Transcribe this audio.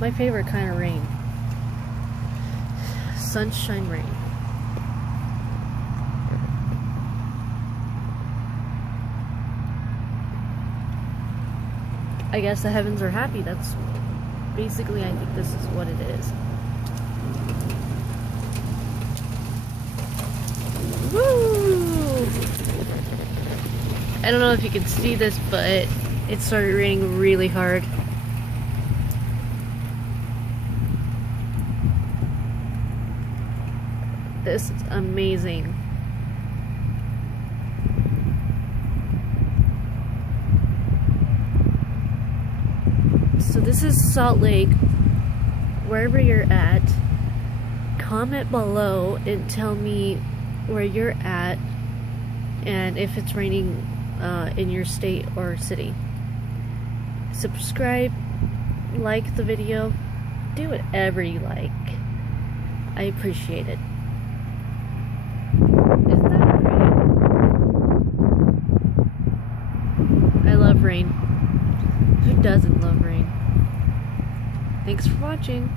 my favorite kind of rain. Sunshine rain. I guess the heavens are happy. That's basically, I think this is what it is. Woo! I don't know if you can see this, but it started raining really hard. This is amazing. So this is Salt Lake. Wherever you're at, comment below and tell me where you're at and if it's raining in your state or city. Subscribe, like the video, do whatever you like. I appreciate it. Isn't that great? I love rain. Who doesn't love rain? Thanks for watching.